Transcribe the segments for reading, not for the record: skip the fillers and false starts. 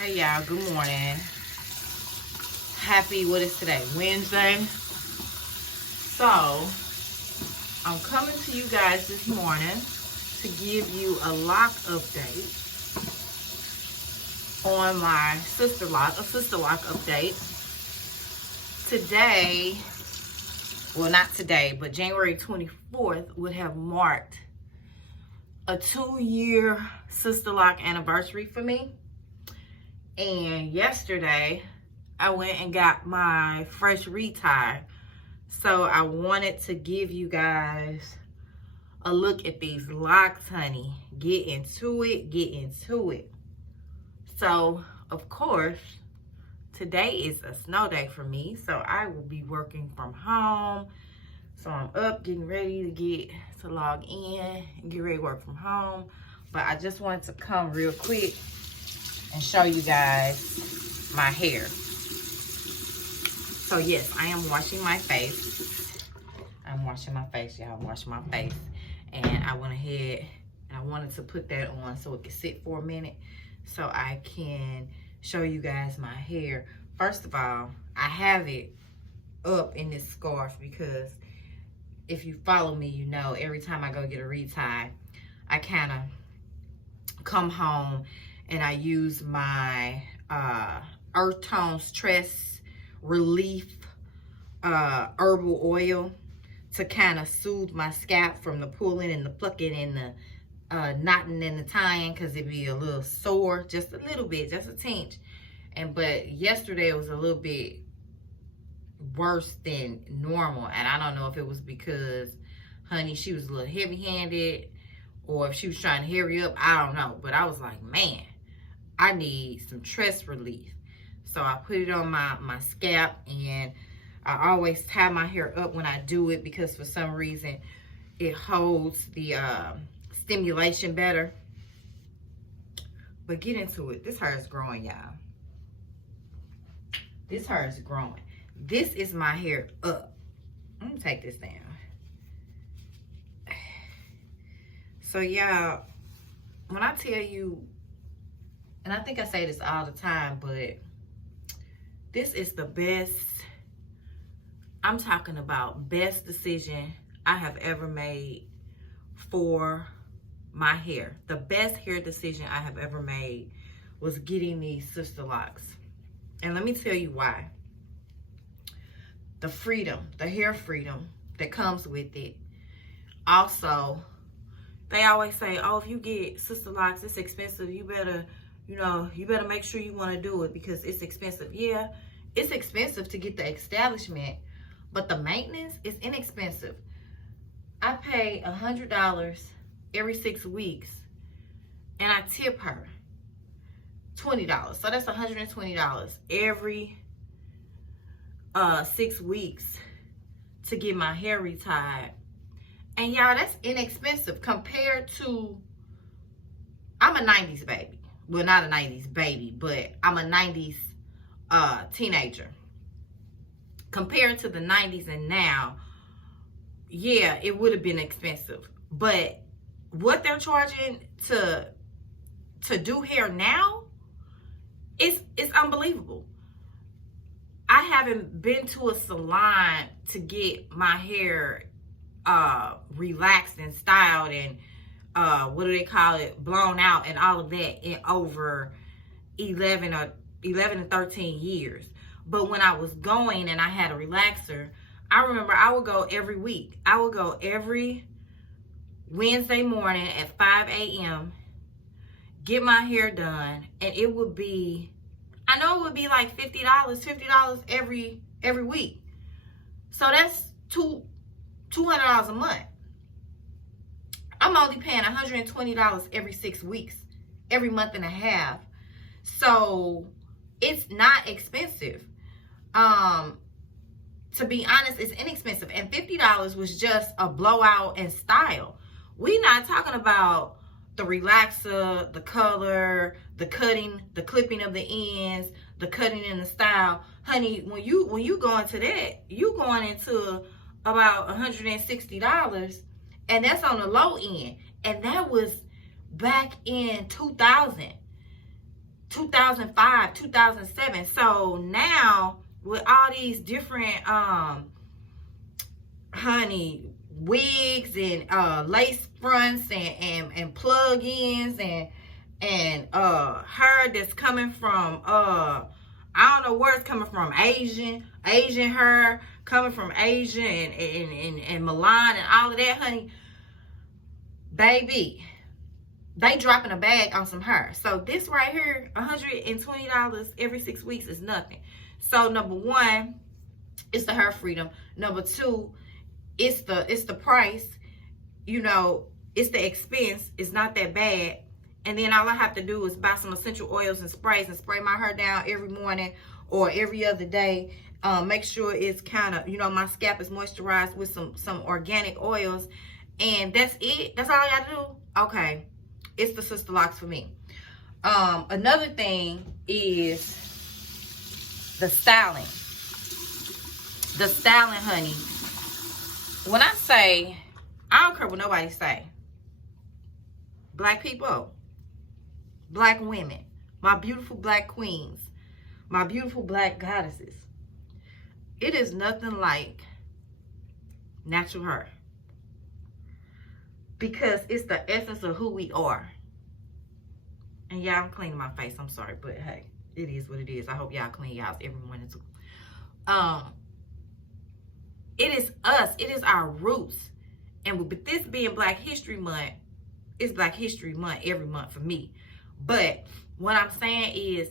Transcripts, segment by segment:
Hey y'all, good morning. What is today? Wednesday. So, I'm coming to you guys this morning to give you a lock update on my Sisterlock, a Sisterlock update. Today, well not today, but January 24th would have marked a 2-year Sisterlock anniversary for me. And yesterday, I went and got my fresh retie. So I wanted to give you guys a look at these locks, honey. Get into it. So, of course, today is a snow day for me. So I will be working from home. So I'm up, getting ready to log in and get ready to work from home. But I just wanted to come real quick and show you guys my hair. So yes, I am washing my face. I'm washing my face, y'all. I'm washing my face. And I went ahead and I wanted to put that on so it could sit for a minute so I can show you guys my hair. First of all, I have it up in this scarf because if you follow me, you know every time I go get a retie, I kind of come home and I use my Earth Tone Stress Relief herbal oil to kind of soothe my scalp from the pulling and the plucking and the knotting and the tying, because it be a little sore, just a little bit, just a tinge. But yesterday it was a little bit worse than normal, and I don't know if it was because honey, she was a little heavy-handed, or if she was trying to hurry up, I don't know. But I was like, man, I need some stress relief. So I put it on my scalp, and I always tie my hair up when I do it because for some reason it holds the stimulation better. But get into it. This hair is growing, y'all. This hair is growing. This is my hair up. Let me take this down. So y'all, when I tell you, and I think I say this all the time, but this is the best, I'm talking about best decision I have ever made for my hair. The best hair decision I have ever made was getting these Sisterlocks. And let me tell you why. The freedom, the hair freedom that comes with it. Also, they always say, oh, if you get Sisterlocks, it's expensive. You better, you better make sure you want to do it because it's expensive. Yeah, it's expensive to get the establishment, but the maintenance is inexpensive. I pay $100 every 6 weeks, and I tip her $20. So that's $120 every 6 weeks to get my hair retied. And y'all, that's inexpensive compared to, I'm a 90s baby. Well, not a 90s baby, but I'm a 90s teenager. Compared to the 90s and now, yeah, it would have been expensive. But what they're charging to do hair now, it's unbelievable. I haven't been to a salon to get my hair relaxed and styled and what do they call it, blown out and all of that in over 11 to 13 years. But when I was going and I had a relaxer, I remember I would go every week. I would go every Wednesday morning at 5 a.m. get my hair done, and it would be, I know it would be like $50 every week. So that's $200 a month. I'm only paying $120 every 6 weeks, every month and a half. So it's not expensive. To be honest, it's inexpensive. And $50 was just a blowout and style. We're not talking about the relaxer, the color, the cutting, the clipping of the ends, the cutting and the style. Honey, when you go into that, you going into about $160, and that's on the low end. And that was back in 2000. 2005, 2007. So now with all these different honey, wigs and lace fronts and plug-ins and hair that's coming from I don't know where it's coming from, Asian hair coming from Asia and Milan and all of that, honey. Baby, they dropping a bag on some hair. So this right here, $120 every 6 weeks is nothing. So number one, it's the hair freedom. Number two, it's the price. You know, it's the expense. It's not that bad. And then all I have to do is buy some essential oils and sprays and spray my hair down every morning or every other day. Make sure it's kind of, you know, my scalp is moisturized with some organic oils. And that's it. That's all I got to do. Okay. It's the Sisterlocks for me. Another thing is the styling. The styling, honey. When I say, I don't care what nobody say. Black people, black women, my beautiful black queens, my beautiful black goddesses. It is nothing like natural hair. Because it's the essence of who we are. And yeah, I'm cleaning my face. I'm sorry. But hey, it is what it is. I hope y'all clean y'all's every morning too. It is us. It is our roots. And with this being Black History Month, it's Black History Month every month for me. But what I'm saying is,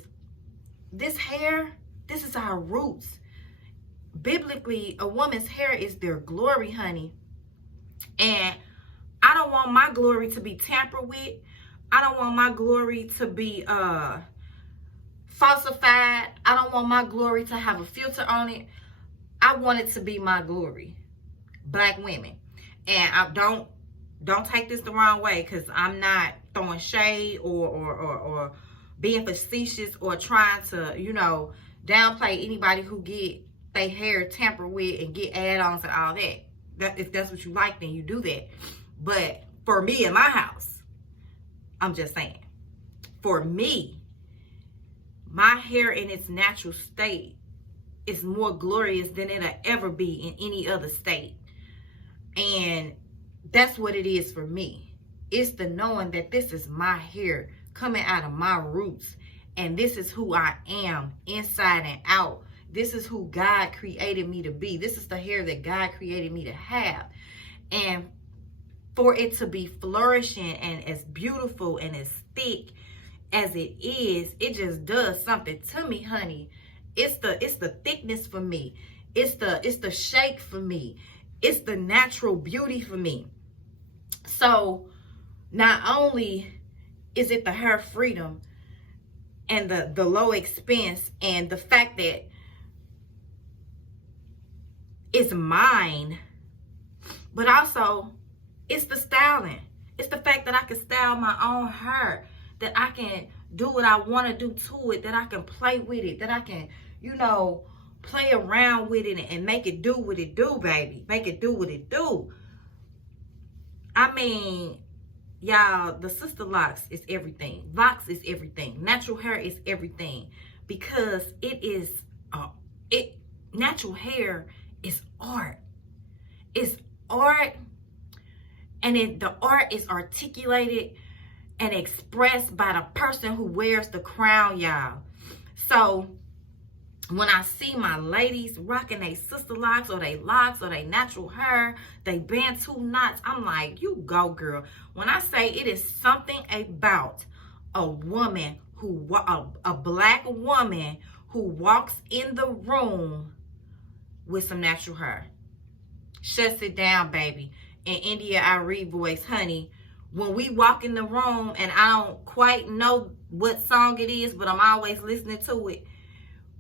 this hair, this is our roots. Biblically, a woman's hair is their glory, honey. And I don't want my glory to be tampered with. I don't want my glory to be falsified. I don't want my glory to have a filter on it. I want it to be my glory. Black women. And I don't take this the wrong way, because I'm not throwing shade or being facetious or trying to, you know, downplay anybody who get their hair tampered with and get add-ons and all that. If that's what you like, then you do that. But for me in my house, I'm just saying, for me, my hair in its natural state is more glorious than it'll ever be in any other state. And that's what it is for me. It's the knowing that this is my hair coming out of my roots. And this is who I am inside and out. This is who God created me to be. This is the hair that God created me to have. And for it to be flourishing and as beautiful and as thick as it is, it just does something to me, honey. It's the thickness for me. It's the shape for me. It's the natural beauty for me. So not only is it the hair freedom and the low expense and the fact that it's mine, but also it's the styling. It's the fact that I can style my own hair, that I can do what I want to do to it, that I can play with it, that I can, you know, play around with it and make it do what it do, baby. Make it do what it do. I mean, y'all, the Sisterlocks is everything. Locks is everything. Natural hair is everything, because it is natural hair is art. It's art, and the art is articulated and expressed by the person who wears the crown, y'all. So when I see my ladies rocking their Sisterlocks or they locks or they natural hair, they bantu knots, I'm like, you go, girl. When I say it is something about a woman a black woman who walks in the room with some natural hair, shuts it down, baby. In India, I read voice, honey. When we walk in the room, and I don't quite know what song it is, but I'm always listening to it.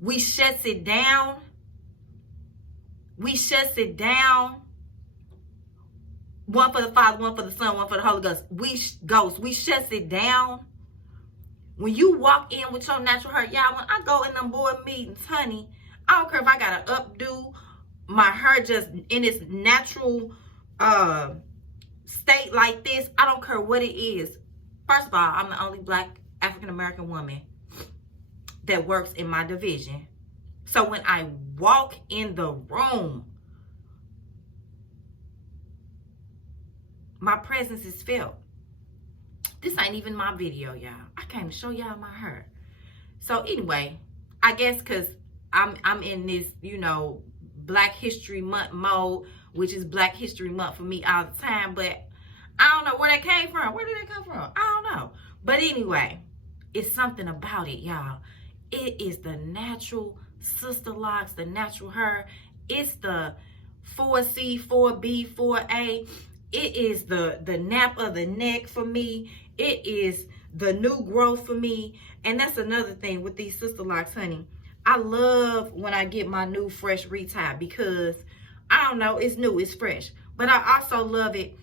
We shuts it down. We shuts it down. One for the Father, one for the Son, one for the Holy Ghost. We shuts it down. When you walk in with your natural hair, y'all, when I go in them board meetings, honey, I don't care if I got to updo my hair just in its natural state like this. I don't care what it is. First of all, I'm the only black African-American woman that works in my division. So when I walk in the room, my presence is felt. This ain't even my video, y'all. I came to show y'all my hair. So anyway, I guess because I'm in this, you know, Black History Month mode, which is Black History Month for me all the time, but I don't know where that came from. Where did that come from? I don't know. But anyway, it's something about it, y'all. It is the natural Sisterlocks, the natural hair. It's the 4C, 4B, 4A. It is the nap of the neck for me. It is the new growth for me. And that's another thing with these Sisterlocks, honey. I love when I get my new fresh retie because, I don't know, it's new, it's fresh. But I also love it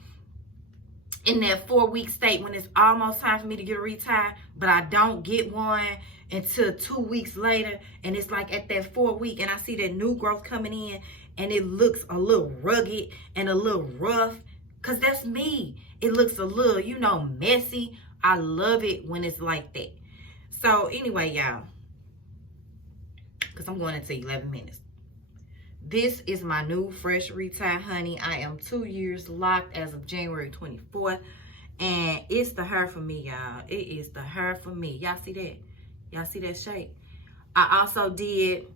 in that 4-week state when it's almost time for me to get a retie, but I don't get one until 2 weeks later. And it's like at that 4 week and I see that new growth coming in and it looks a little rugged and a little rough. Because that's me. It looks a little, you know, messy. I love it when it's like that. So anyway, y'all, because I'm going into 11 minutes. This is my new fresh retie, honey. I am 2 years locked as of January 24th. And it's the hair for me, y'all. It is the hair for me. Y'all see that? Y'all see that shape? I also did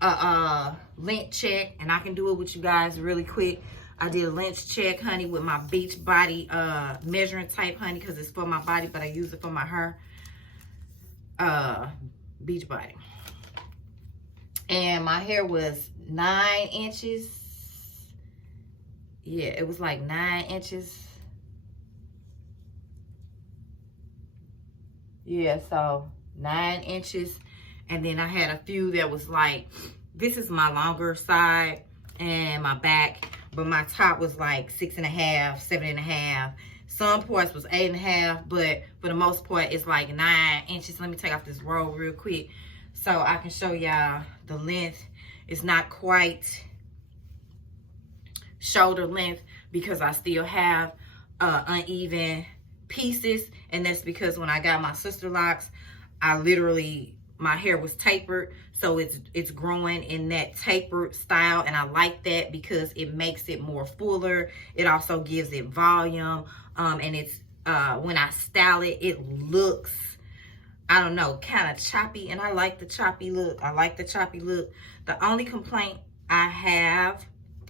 a length check. And I can do it with you guys really quick. I did a length check, honey, with my beach body measuring tape, honey, because it's for my body, but I use it for my hair. Beach body. And my hair was 9 inches. Yeah, it was like 9 inches. Yeah, so 9 inches. And then I had a few that was like, this is my longer side and my back. But my top was like 6.5, 7.5. Some parts was 8.5, but for the most part, it's like 9 inches. Let me take off this robe real quick so I can show y'all the length. It's not quite shoulder length because I still have uneven pieces. And that's because when I got my Sisterlocks, I literally, my hair was tapered. So it's growing in that tapered style. And I like that because it makes it more fuller. It also gives it volume. And it's, when I style it, it looks, I don't know, kind of choppy. And I like the choppy look. I like the choppy look. The only complaint I have,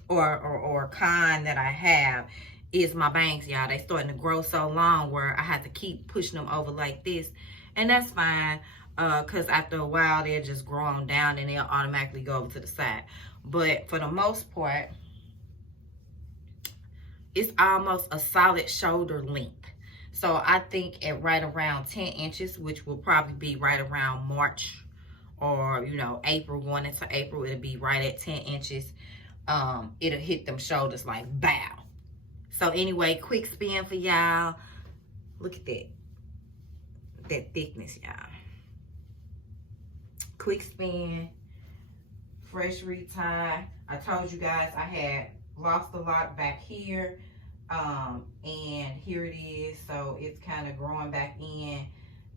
or con that I have, is my bangs, y'all. They starting to grow so long where I have to keep pushing them over like this. And that's fine. Because after a while, they'll just grow on down and they'll automatically go over to the side. But for the most part, it's almost a solid shoulder length. So I think at right around 10 inches, which will probably be right around March or, you know, April, going into April, it'll be right at 10 inches. It'll hit them shoulders like bow. So anyway, quick spin for y'all. Look at that. That thickness, y'all. Quick spin, fresh retie. I told you guys I had lost a lot back here, and here it is. So it's kind of growing back in.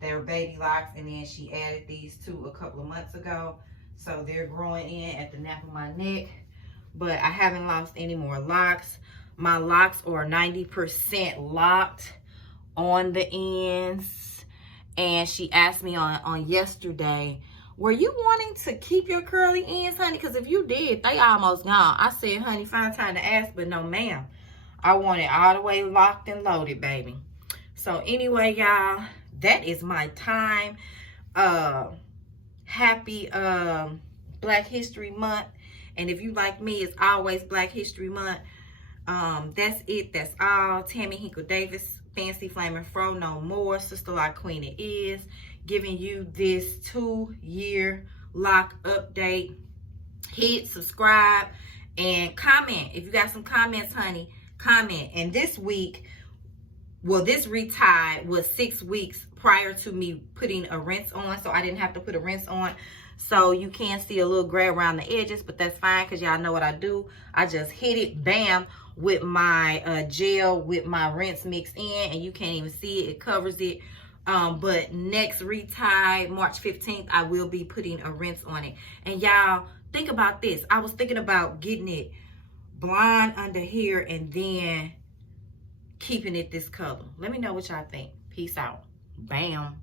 They're baby locks, and then she added these two a couple of months ago. So they're growing in at the nape of my neck, but I haven't lost any more locks. My locks are 90% locked on the ends, and she asked me on yesterday, were you wanting to keep your curly ends, honey? Because if you did, they almost gone. I said, honey, find time to ask, but no, ma'am. I want it all the way locked and loaded, baby. So anyway, y'all, that is my time. Happy Black History Month. And if you like me, it's always Black History Month. That's it. That's all. Tammy Hinkle-Davis, Fancy Flaming Fro, no more. Sisterlock Queen it is. Giving you this 2-year lock update. Hit subscribe and comment. If you got some comments, honey, comment. And this week, well, this retie was 6 weeks prior to me putting a rinse on, so I didn't have to put a rinse on. So you can see a little gray around the edges, but that's fine because y'all know what I do. I just hit it, bam, with my gel, with my rinse mix in, and you can't even see it. It covers it. But next retie, March 15th, I will be putting a rinse on it. And y'all, think about this. I was thinking about getting it blonde under here and then keeping it this color. Let me know what y'all think. Peace out. Bam.